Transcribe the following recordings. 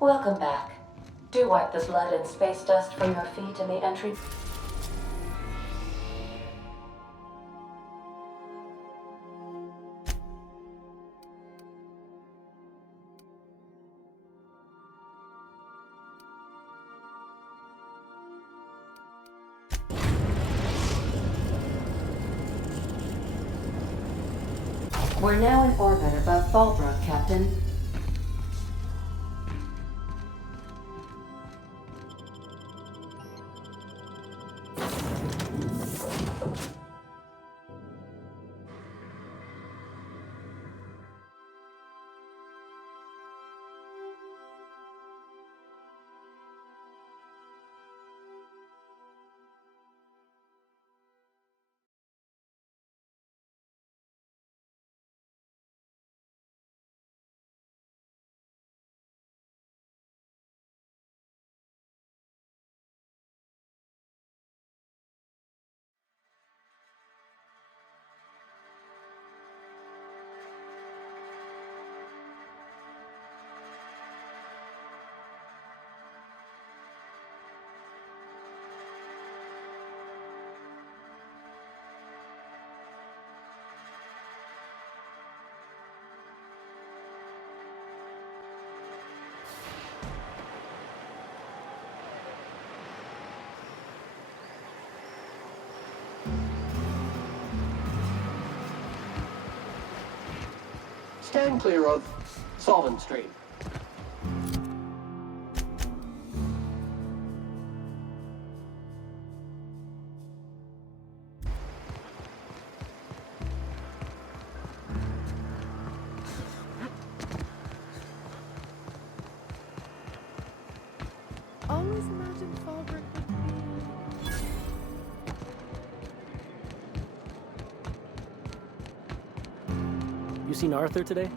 Welcome back. Do wipe the blood and space dust from your feet in the entry. We're now in orbit above Fallbrook, Captain. Stand clear of Solvent Stream. Always imagined Fallbrook would be... You seen Arthur today?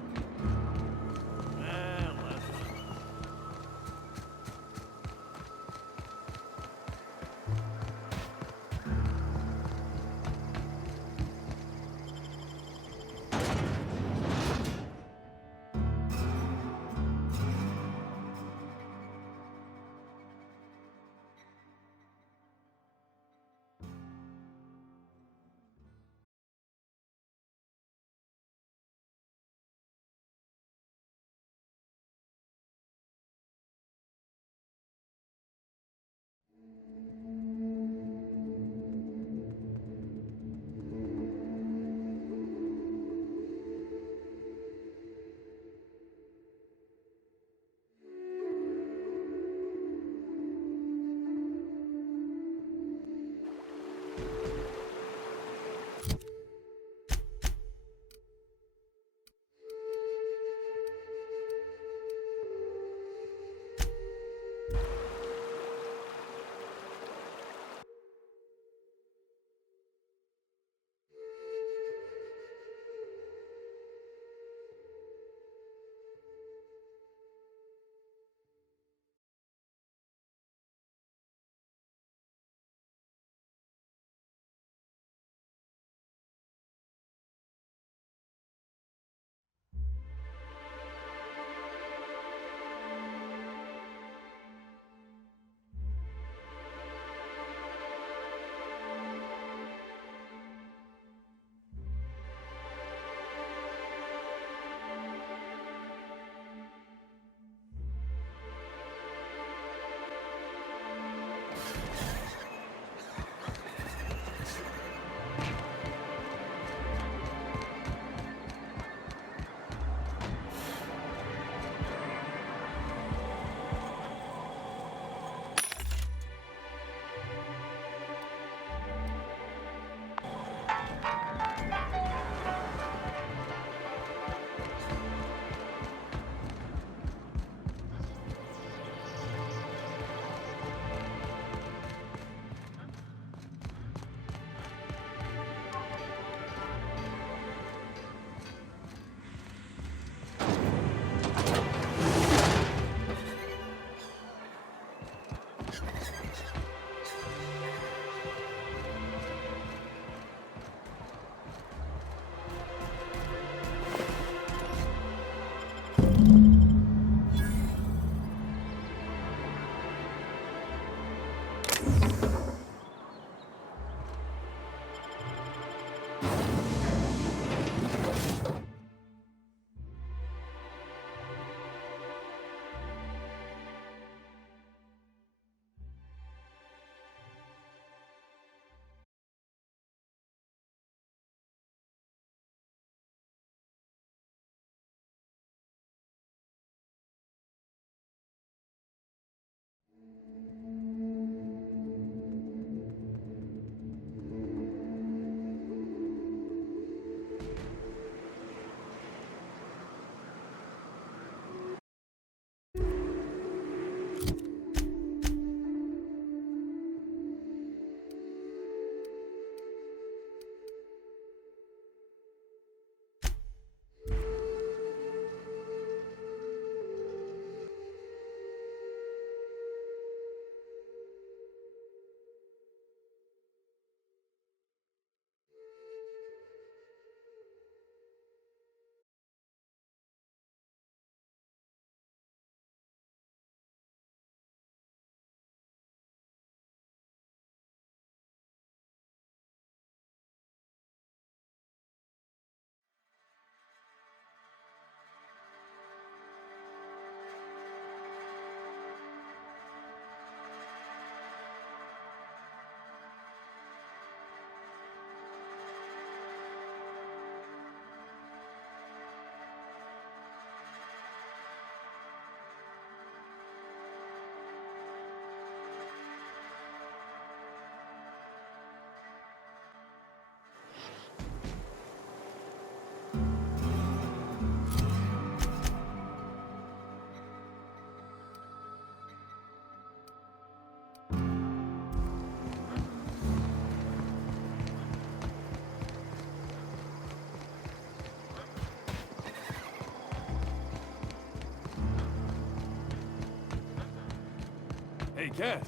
guess.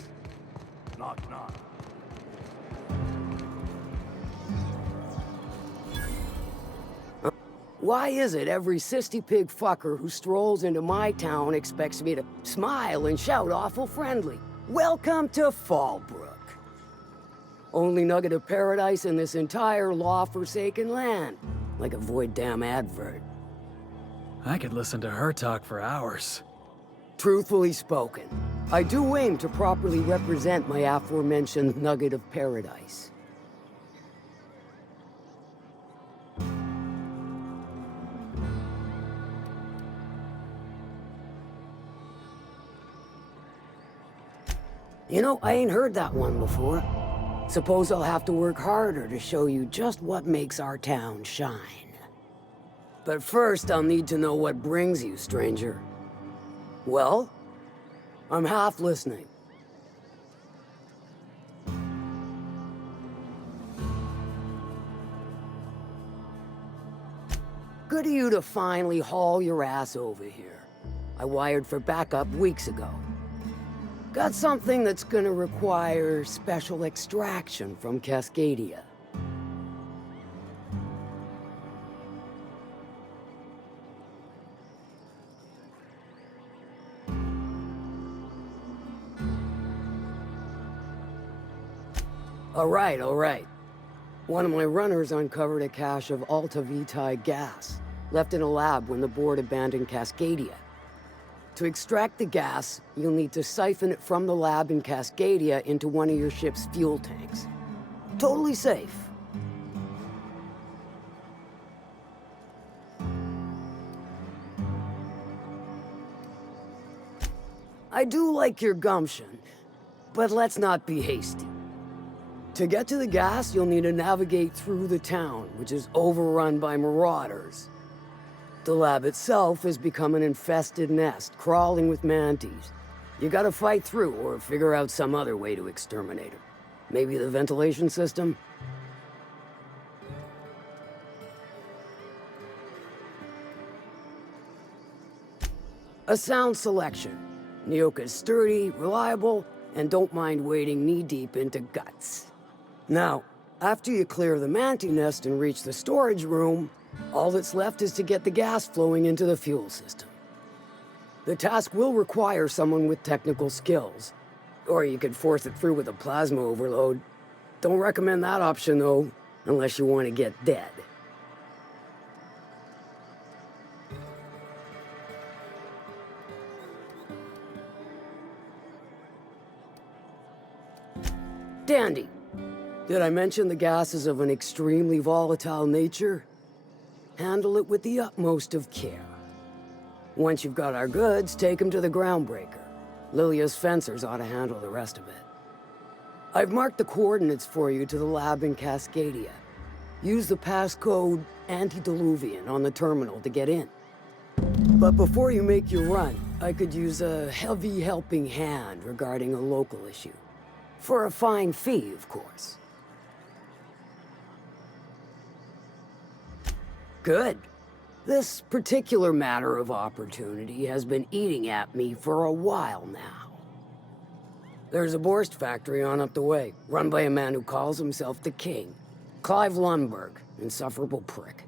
Knock, knock. Why is it every sissy pig fucker who strolls into my town expects me to smile and shout awful friendly? Welcome to Fallbrook. Only nugget of paradise in this entire law-forsaken land. Like a void damn advert. I could listen to her talk for hours. Truthfully spoken, I do aim to properly represent my aforementioned nugget of paradise. You know, I ain't heard that one before. Suppose I'll have to work harder to show you just what makes our town shine. But first, I'll need to know what brings you, stranger. Well? I'm half listening. Good of you to finally haul your ass over here. I wired for backup weeks ago. Got something that's gonna require special extraction from Cascadia. All right. One of my runners uncovered a cache of Alta Vitae gas, left in a lab when the board abandoned Cascadia. To extract the gas, you'll need to siphon it from the lab in Cascadia into one of your ship's fuel tanks. Totally safe. I do like your gumption, but let's not be hasty. To get to the gas, you'll need to navigate through the town, which is overrun by marauders. The lab itself has become an infested nest, crawling with mantis. You gotta fight through or figure out some other way to exterminate them. Maybe the ventilation system? A sound selection. Nyoka's sturdy, reliable, and don't mind wading knee-deep into guts. Now, after you clear the mantis nest and reach the storage room, all that's left is to get the gas flowing into the fuel system. The task will require someone with technical skills, or you could force it through with a plasma overload. Don't recommend that option though, unless you want to get dead. Dandy. Did I mention the gas is of an extremely volatile nature? Handle it with the utmost of care. Once you've got our goods, take them to the groundbreaker. Lilia's fencers ought to handle the rest of it. I've marked the coordinates for you to the lab in Cascadia. Use the passcode Antediluvian on the terminal to get in. But before you make your run, I could use a heavy helping hand regarding a local issue. For a fine fee, of course. Good. This particular matter of opportunity has been eating at me for a while now. There's a Borst factory on up the way, run by a man who calls himself the King. Clive Lundberg, insufferable prick.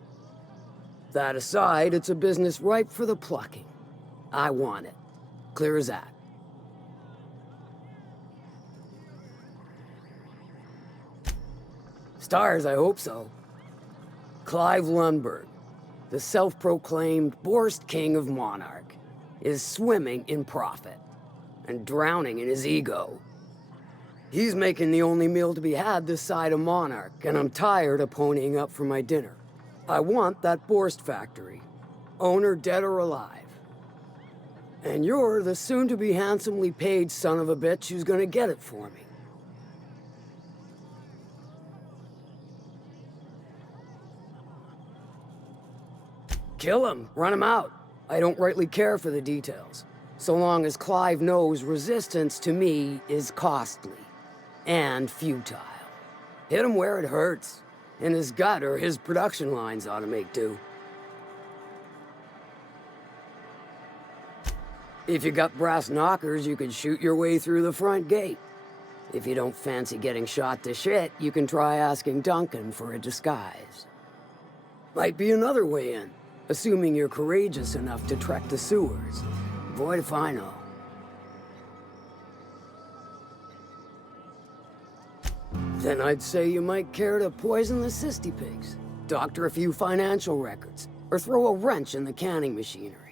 That aside, it's a business ripe for the plucking. I want it. Clear as that. Stars, I hope so. Clive Lundberg, the self-proclaimed Borst King of Monarch, is swimming in profit and drowning in his ego. He's making the only meal to be had this side of Monarch, and I'm tired of ponying up for my dinner. I want that Borst factory, owner dead or alive. And you're the soon-to-be handsomely paid son of a bitch who's gonna get it for me. Kill him, run him out. I don't rightly care for the details, so long as Clive knows resistance to me is costly and futile. Hit him where it hurts, in his gut or his production lines ought to make do. If you got brass knockers, you can shoot your way through the front gate. If you don't fancy getting shot to shit, you can try asking Duncan for a disguise. Might be another way in, assuming you're courageous enough to trek the sewers. Boy, if I know. Then I'd say you might care to poison the cystypigs, doctor a few financial records, or throw a wrench in the canning machinery.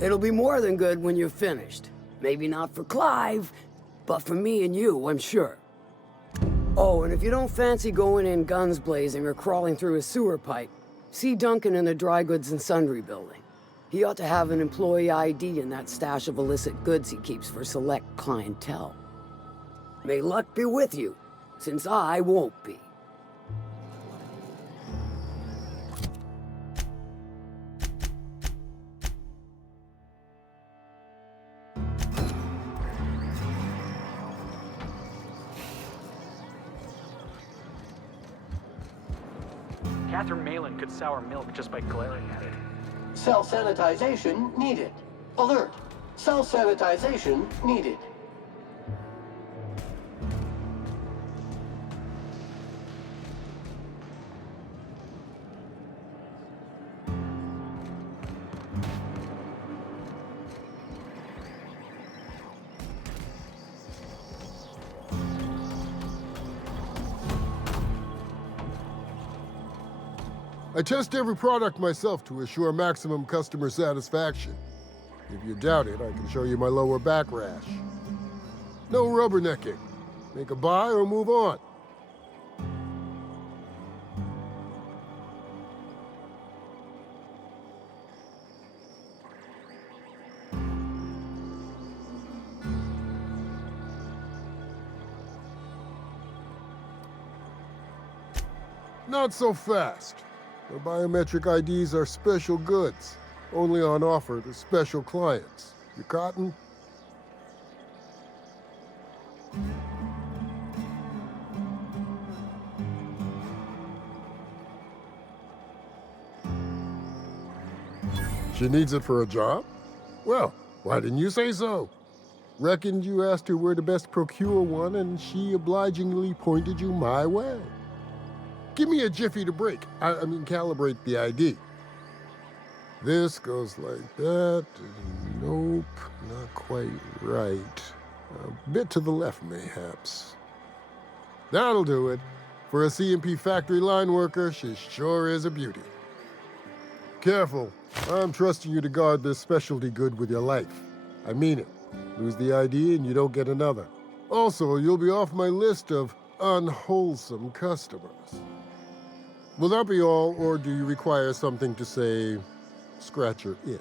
It'll be more than good when you're finished. Maybe not for Clive, but for me and you, I'm sure. Oh, and if you don't fancy going in guns blazing or crawling through a sewer pipe, see Duncan in the Dry Goods and Sundry building. He ought to have an employee ID in that stash of illicit goods he keeps for select clientele. May luck be with you, since I won't be. Catherine Malin could sour milk just by glaring at it. Cell sanitization needed. Alert. Cell sanitization needed. I test every product myself to assure maximum customer satisfaction. If you doubt it, I can show you my lower back rash. No rubbernecking. Make a buy or move on. Not so fast. The biometric IDs are special goods, only on offer to special clients. You cotton? She needs it for a job? Well, why didn't you say so? Reckoned you asked her where to best procure one, and she obligingly pointed you my way. Give me a jiffy to break. I mean, calibrate the ID. This goes like that. Nope, not quite right. A bit to the left, mayhaps. That'll do it. For a CMP factory line worker, she sure is a beauty. Careful. I'm trusting you to guard this specialty good with your life. I mean it. Lose the ID and you don't get another. Also, you'll be off my list of unwholesome customers. Will that be all, or do you require something to say, scratch your itch?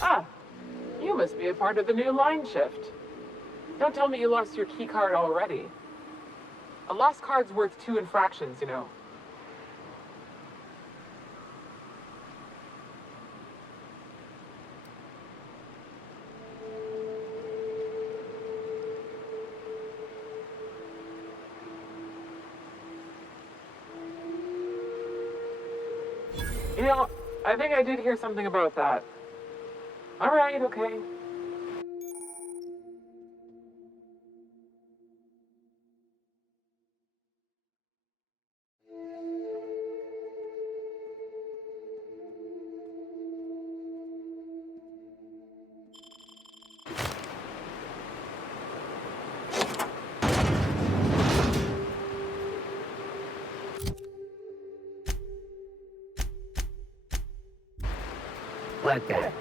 Ah, you must be a part of the new line shift. Don't tell me you lost your key card already. A lost card's worth 2 infractions, you know. You know, I think I did hear something about that. All right, okay. Like that.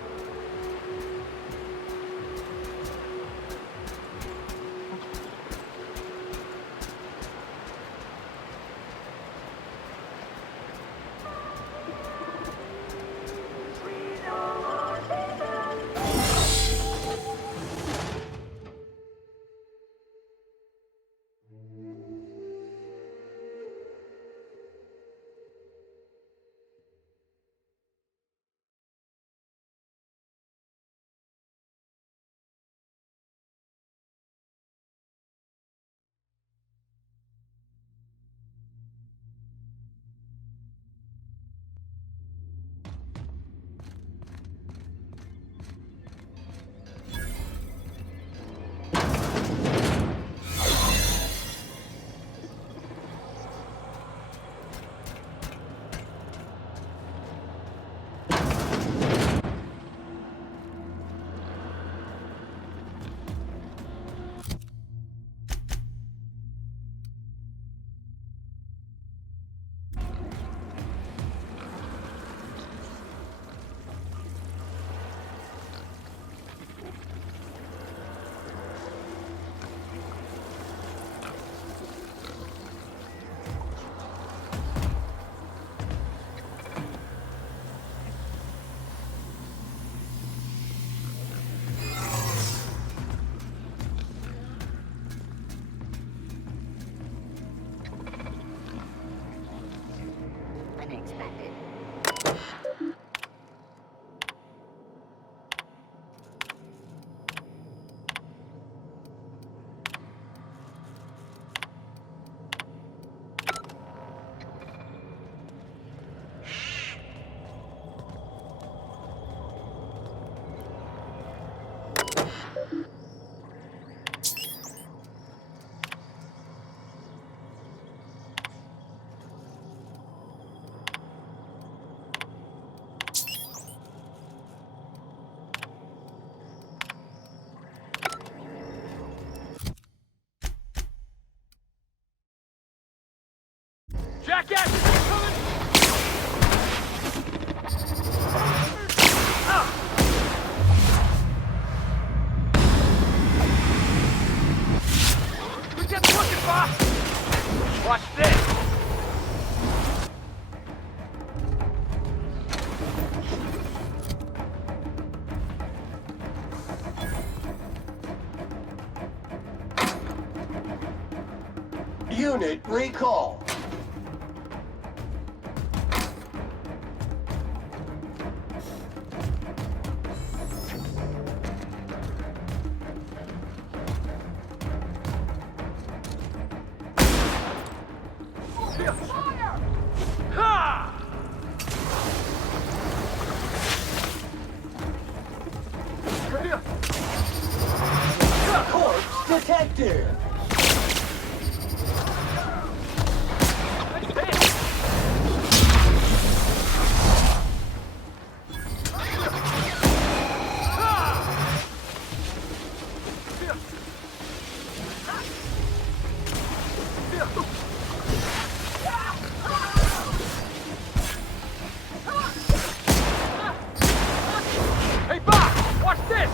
Unexpected. Jackass! Good get looking, boss! Watch this! Unit recall. Corpse detected. Hey, Bob! Watch this!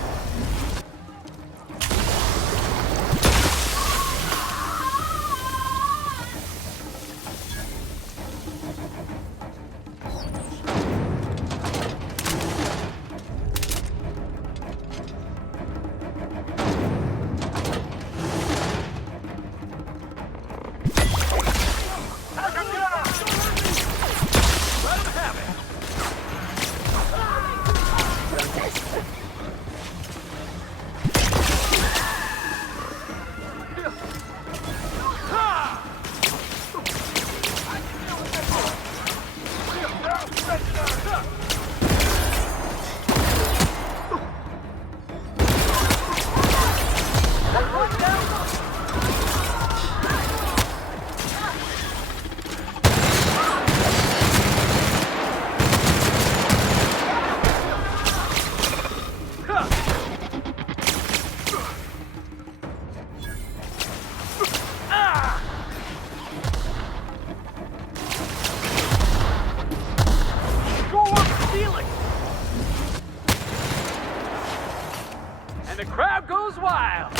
And the crowd goes wild.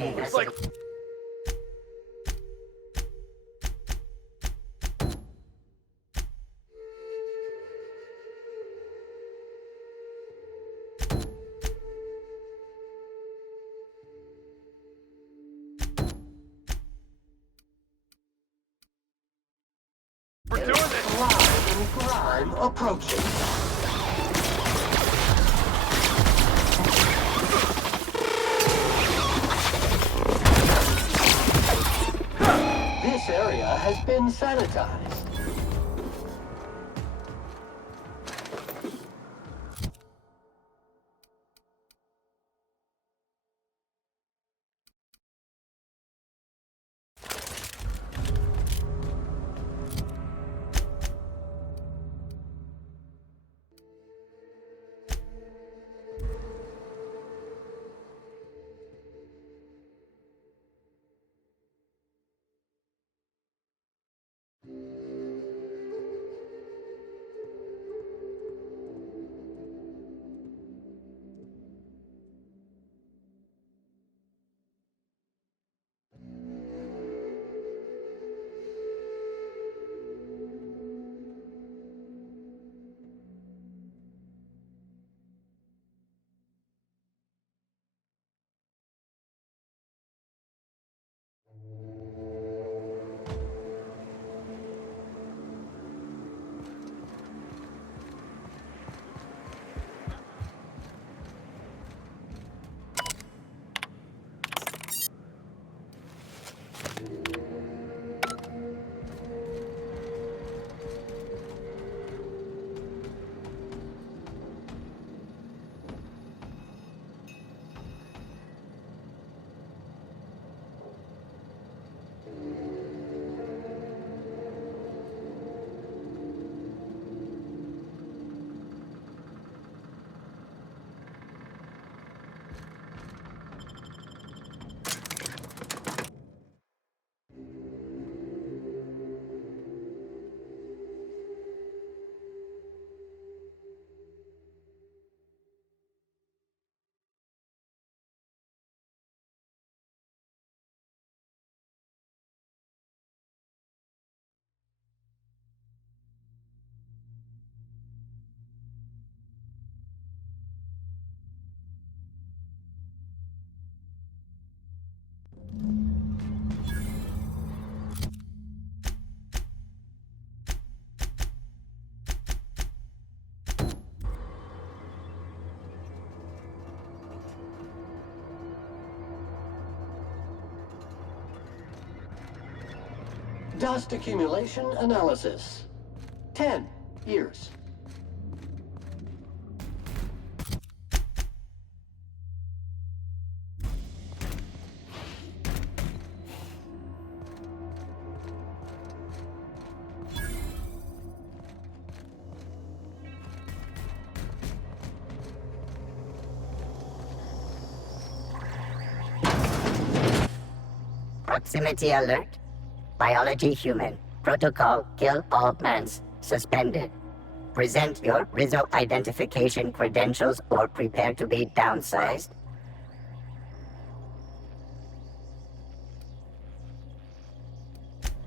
Maintaining Looks like we're doing this. Live and crime approaching. This area has been sanitized. Dust accumulation analysis. 10 years. Proximity alert. Biology human. Protocol kill all plants. Suspended. Present your Rizzo identification credentials or prepare to be downsized.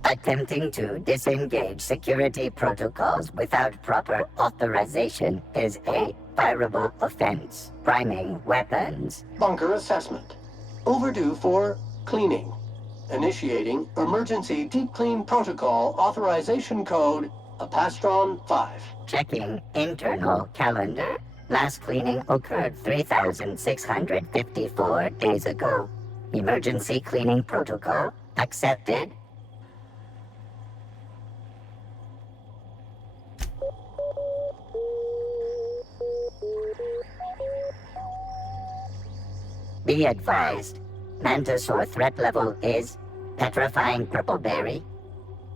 Attempting to disengage security protocols without proper authorization is a fireable offense. Priming weapons. Bunker assessment. Overdue for cleaning. Initiating emergency deep clean protocol authorization code Apastron 5. Checking internal calendar. Last cleaning occurred 3,654 days ago. Emergency cleaning protocol accepted. Be advised, Mantisaur threat level is petrifying purpleberry.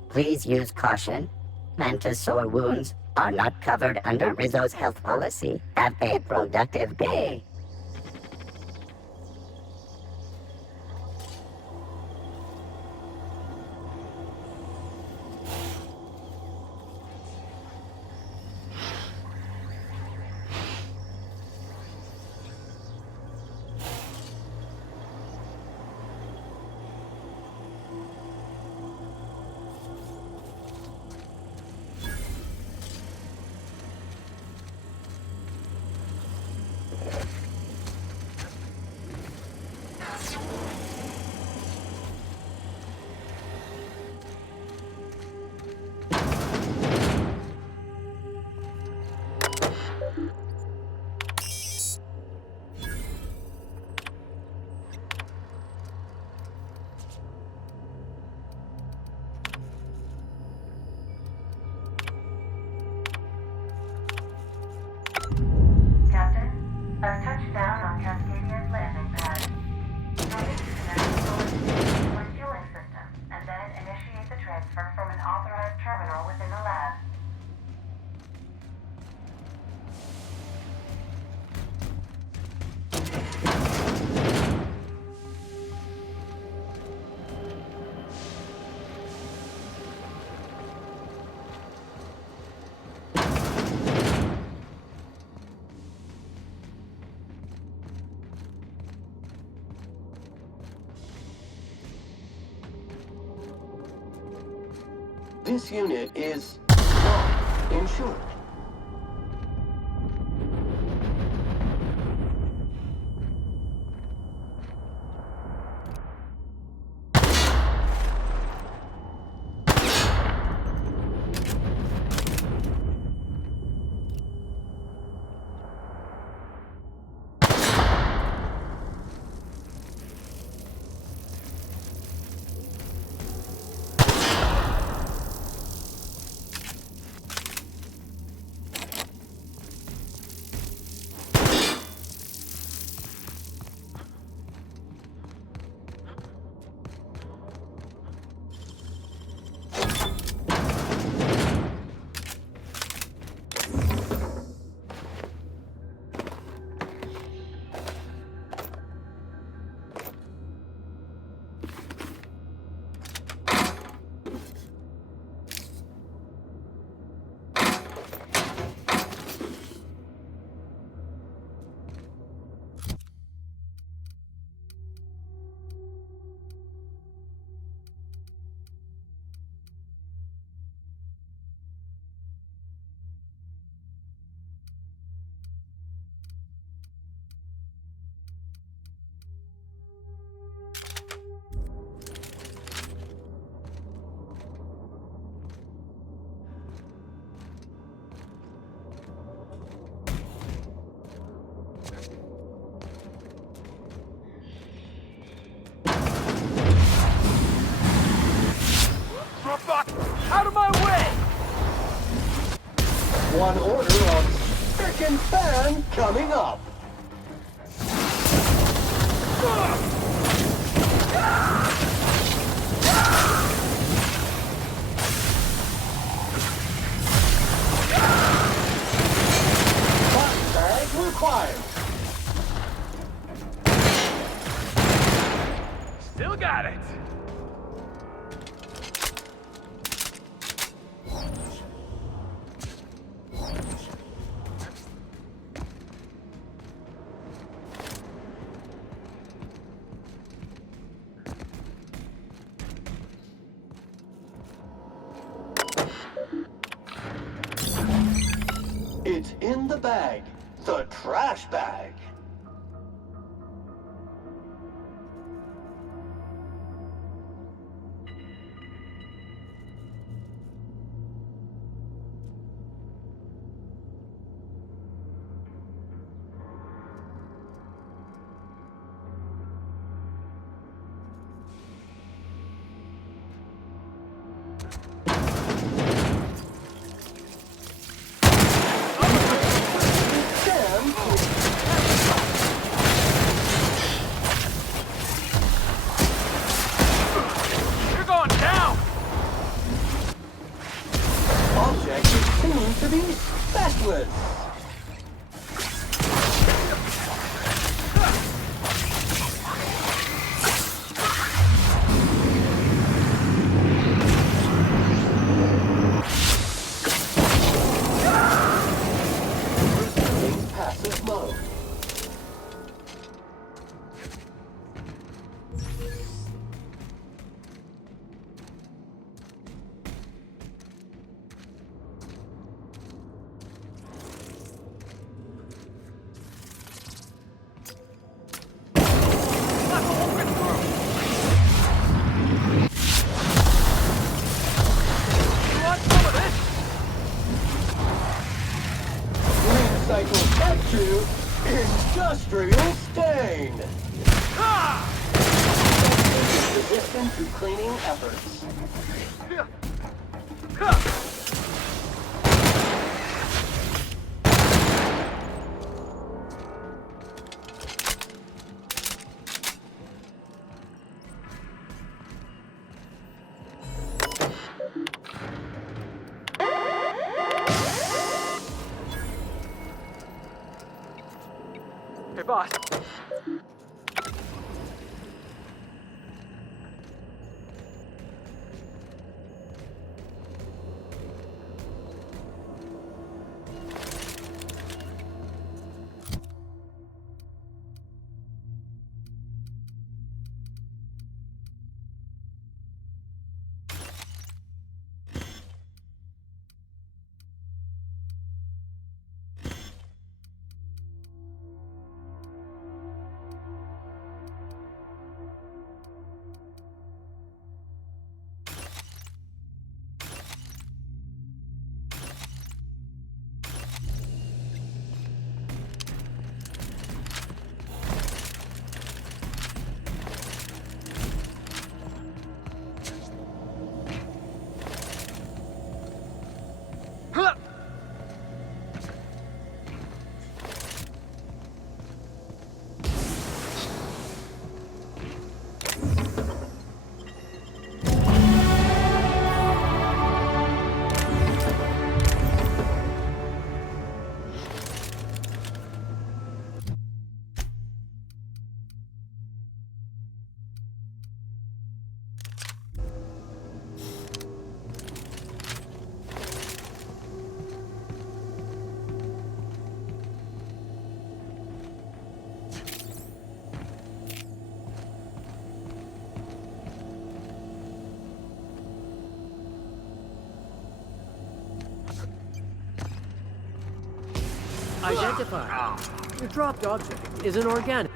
Please use caution. Mantisaur wounds are not covered under Rizzo's health policy. Have a productive day. This unit is not insured. Out of my way! One order of frickin' fan coming up. Hot bag required. Still got it. It's in the bag. The trash bag. You're going down! Objective seem to be specialists. Resuming passive mode. You want some of this? Recycle back to industrial stain. Ah! Resistant to cleaning efforts. Hey, boss. Identify. Your dropped object is an organic.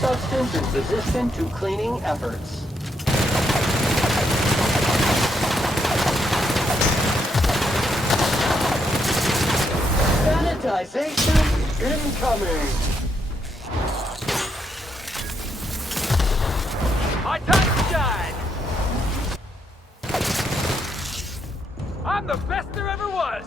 Substance is resistant to cleaning efforts. Sanitization incoming. My time to shine! I'm the best there ever was!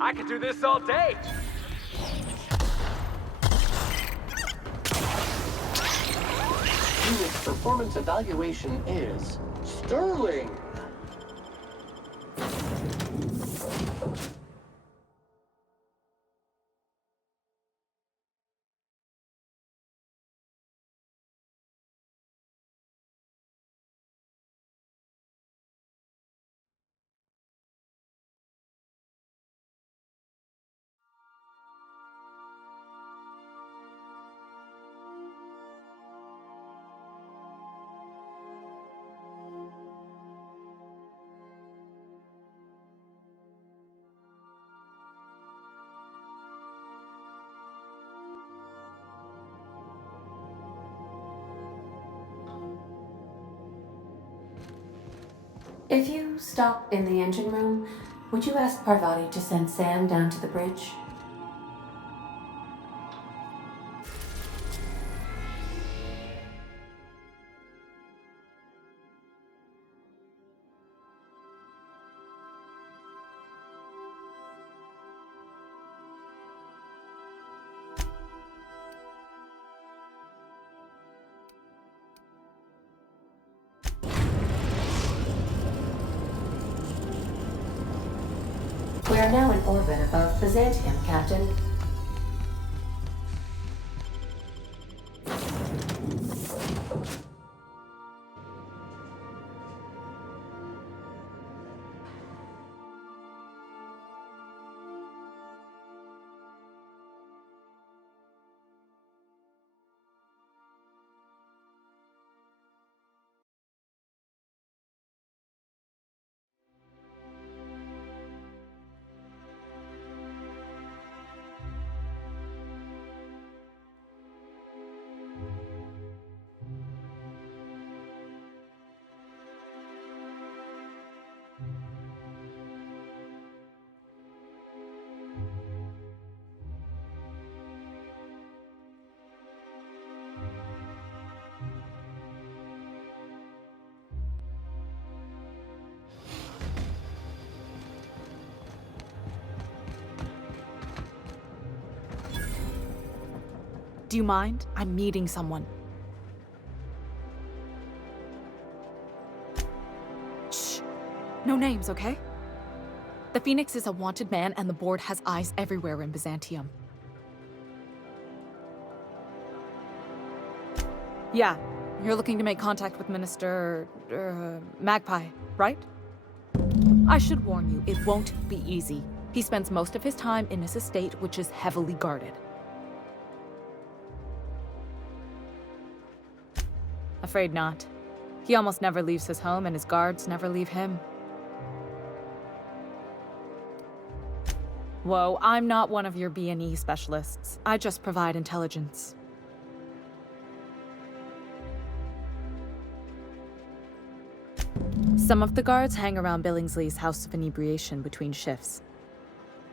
I could do this all day! Unit's performance evaluation is sterling. If you stop in the engine room, would you ask Parvati to send Sam down to the bridge? We are now in orbit above Byzantium, Captain. Do you mind? I'm meeting someone. Shh. No names, okay? The Phoenix is a wanted man, and the board has eyes everywhere in Byzantium. Yeah, you're looking to make contact with Minister... Magpie, right? I should warn you, it won't be easy. He spends most of his time in his estate, which is heavily guarded. Afraid not. He almost never leaves his home, and his guards never leave him. Whoa, I'm not one of your B&E specialists. I just provide intelligence. Some of the guards hang around Billingsley's House of Inebriation between shifts.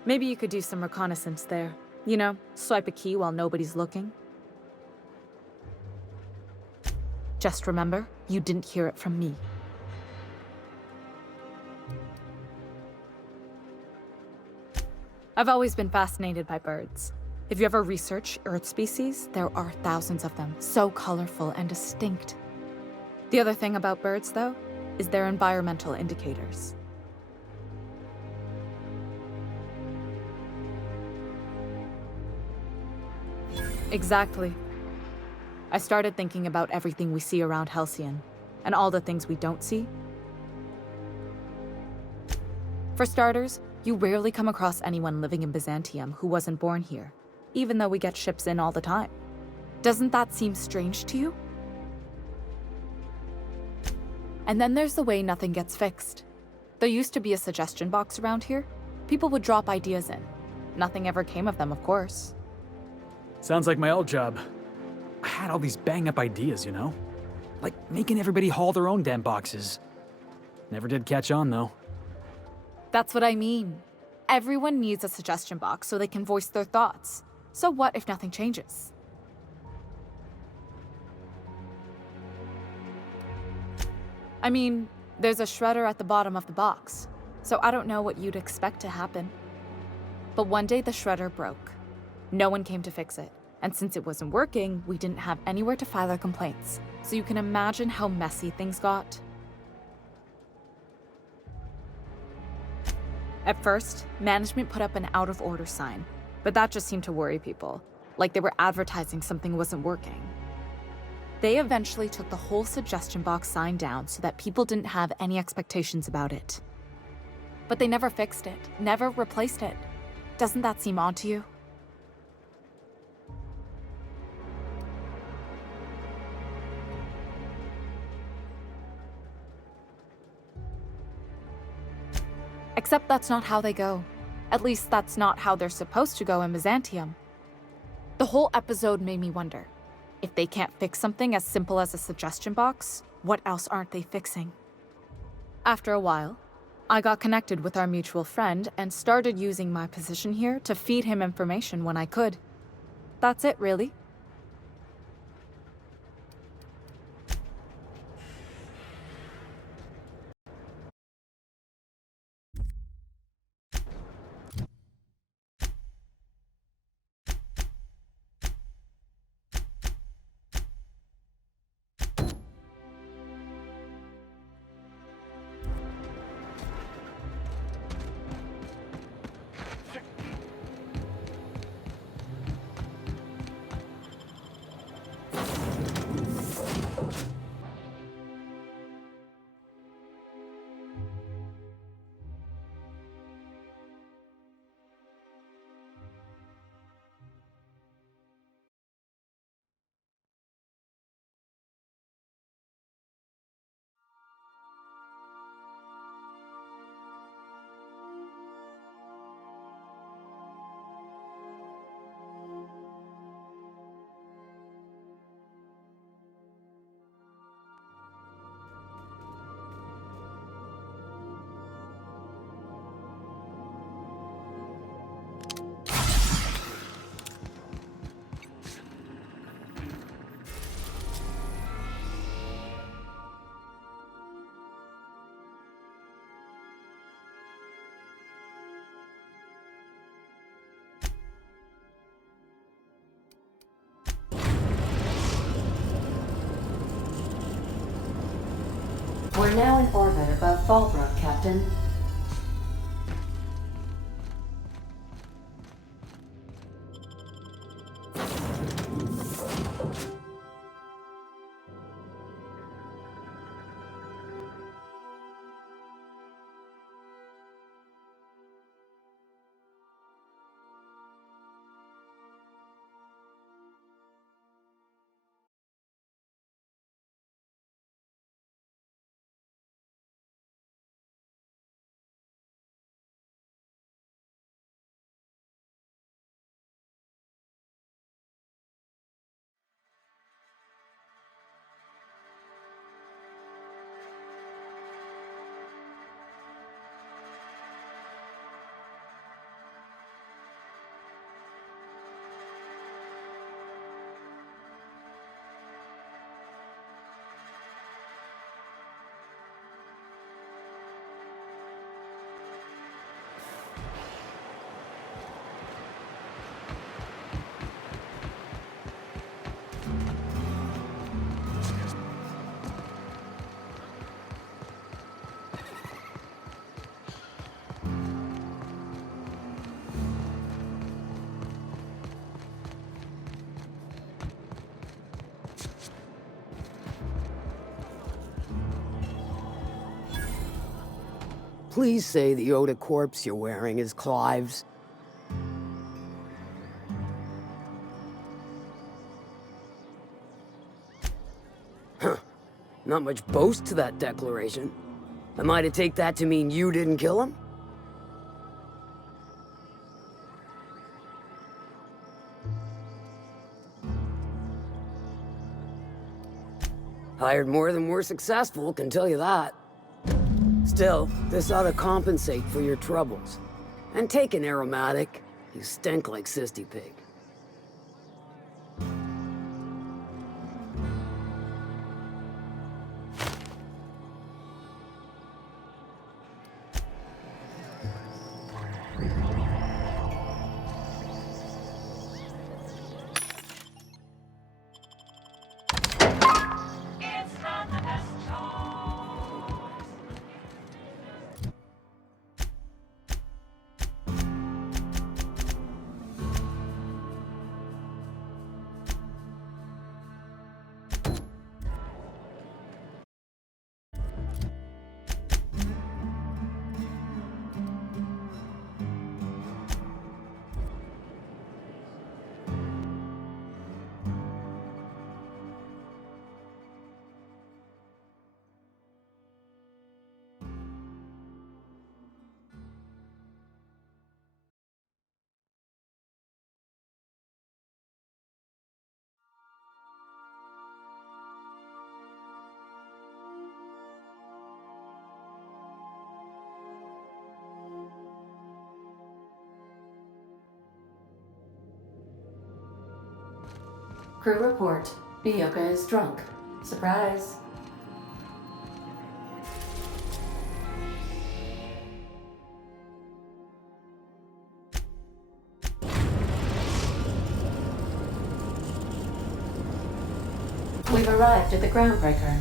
Maybe you could do some reconnaissance there. You know, swipe a key while nobody's looking. Just remember, you didn't hear it from me. I've always been fascinated by birds. If you ever research Earth species, there are thousands of them, so colorful and distinct. The other thing about birds, though, is their environmental indicators. Exactly. I started thinking about everything we see around Halcyon, and all the things we don't see. For starters, you rarely come across anyone living in Byzantium who wasn't born here, even though we get ships in all the time. Doesn't that seem strange to you? And then there's the way nothing gets fixed. There used to be a suggestion box around here. People would drop ideas in. Nothing ever came of them, of course. Sounds like my old job. I had all these bang-up ideas, you know? Like making everybody haul their own damn boxes. Never did catch on, though. That's what I mean. Everyone needs a suggestion box so they can voice their thoughts. So what if nothing changes? I mean, there's a shredder at the bottom of the box, so I don't know what you'd expect to happen. But one day the shredder broke. No one came to fix it, and since it wasn't working, we didn't have anywhere to file our complaints. So you can imagine how messy things got. At first, management put up an out-of-order sign, but that just seemed to worry people, like they were advertising something wasn't working. They eventually took the whole suggestion box sign down so that people didn't have any expectations about it. But they never fixed it, never replaced it. Doesn't that seem odd to you? Except that's not how they go. At least that's not how they're supposed to go in Byzantium. The whole episode made me wonder, if they can't fix something as simple as a suggestion box, what else aren't they fixing? After a while, I got connected with our mutual friend and started using my position here to feed him information when I could. That's it, really. We're now in orbit above Fallbrook, Captain. Please say the Yoda corpse you're wearing is Clive's. Huh. Not much boast to that declaration. Am I to take that to mean you didn't kill him? Hired more than we're successful, can tell you that. Still, this ought to compensate for your troubles. And take an aromatic. You stink like Sisty Pig. Crew report. Bioka is drunk. Surprise. We've arrived at the groundbreaker.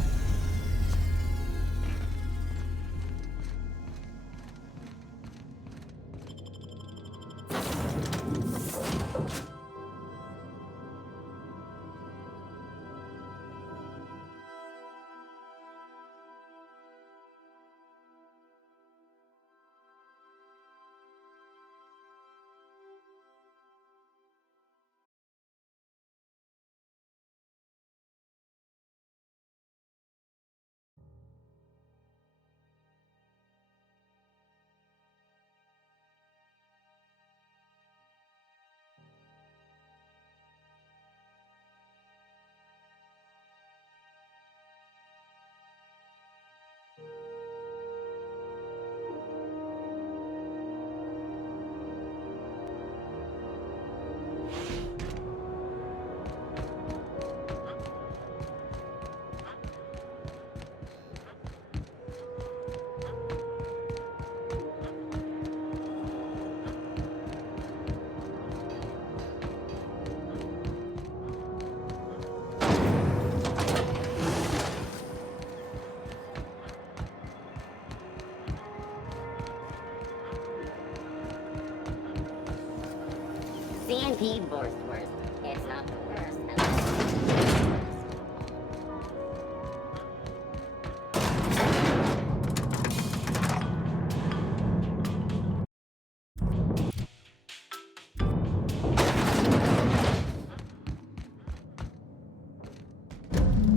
CNP Borstworth. It's not the worst.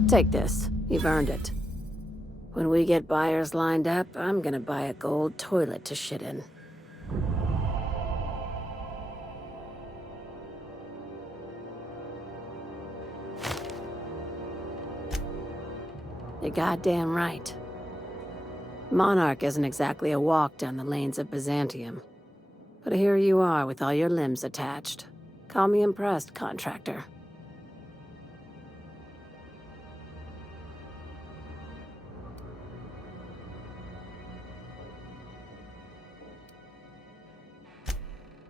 Take this. You've earned it. When we get buyers lined up, I'm gonna buy a gold toilet to shit in. You're goddamn right. Monarch isn't exactly a walk down the lanes of Byzantium. But here you are with all your limbs attached. Call me impressed, contractor.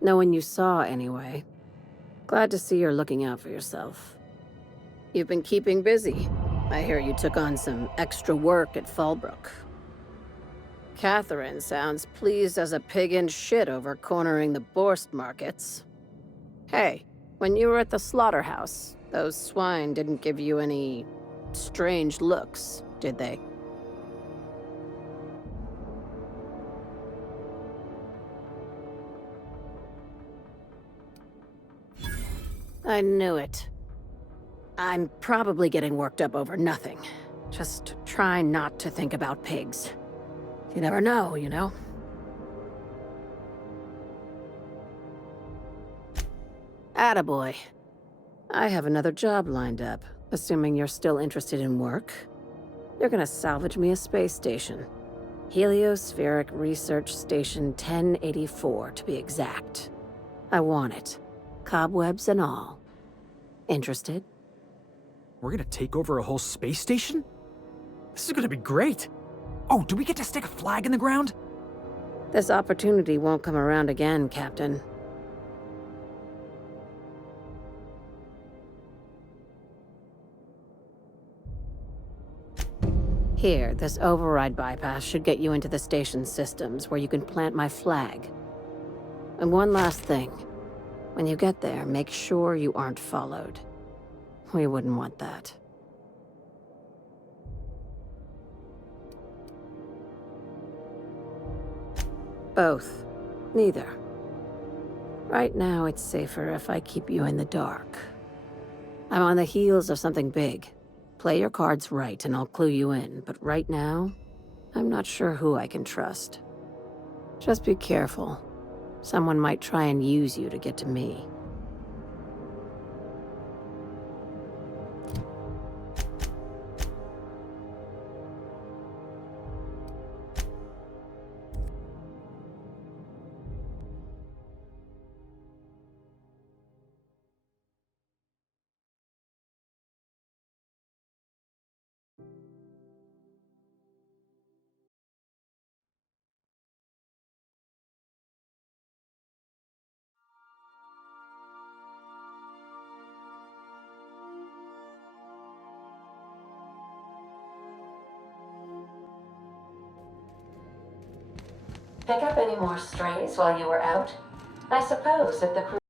No one you saw, anyway. Glad to see you're looking out for yourself. You've been keeping busy. I hear you took on some extra work at Fallbrook. Catherine sounds pleased as a pig in shit over cornering the Borst markets. Hey, when you were at the slaughterhouse, those swine didn't give you any strange looks, did they? I knew it. I'm probably getting worked up over nothing. Just try not to think about pigs. You never know, you know? Attaboy. I have another job lined up, assuming you're still interested in work. You're gonna salvage me a space station. Heliospheric Research Station 1084, to be exact. I want it. Cobwebs and all. Interested? We're gonna take over a whole space station? This is gonna be great! Oh, do we get to stick a flag in the ground? This opportunity won't come around again, Captain. Here, this override bypass should get you into the station's systems where you can plant my flag. And one last thing. When you get there, make sure you aren't followed. We wouldn't want that. Both. Neither. Right now, it's safer if I keep you in the dark. I'm on the heels of something big. Play your cards right and I'll clue you in, but right now, I'm not sure who I can trust. Just be careful. Someone might try and use you to get to me. Pick up any more strays while you were out? I suppose if the crew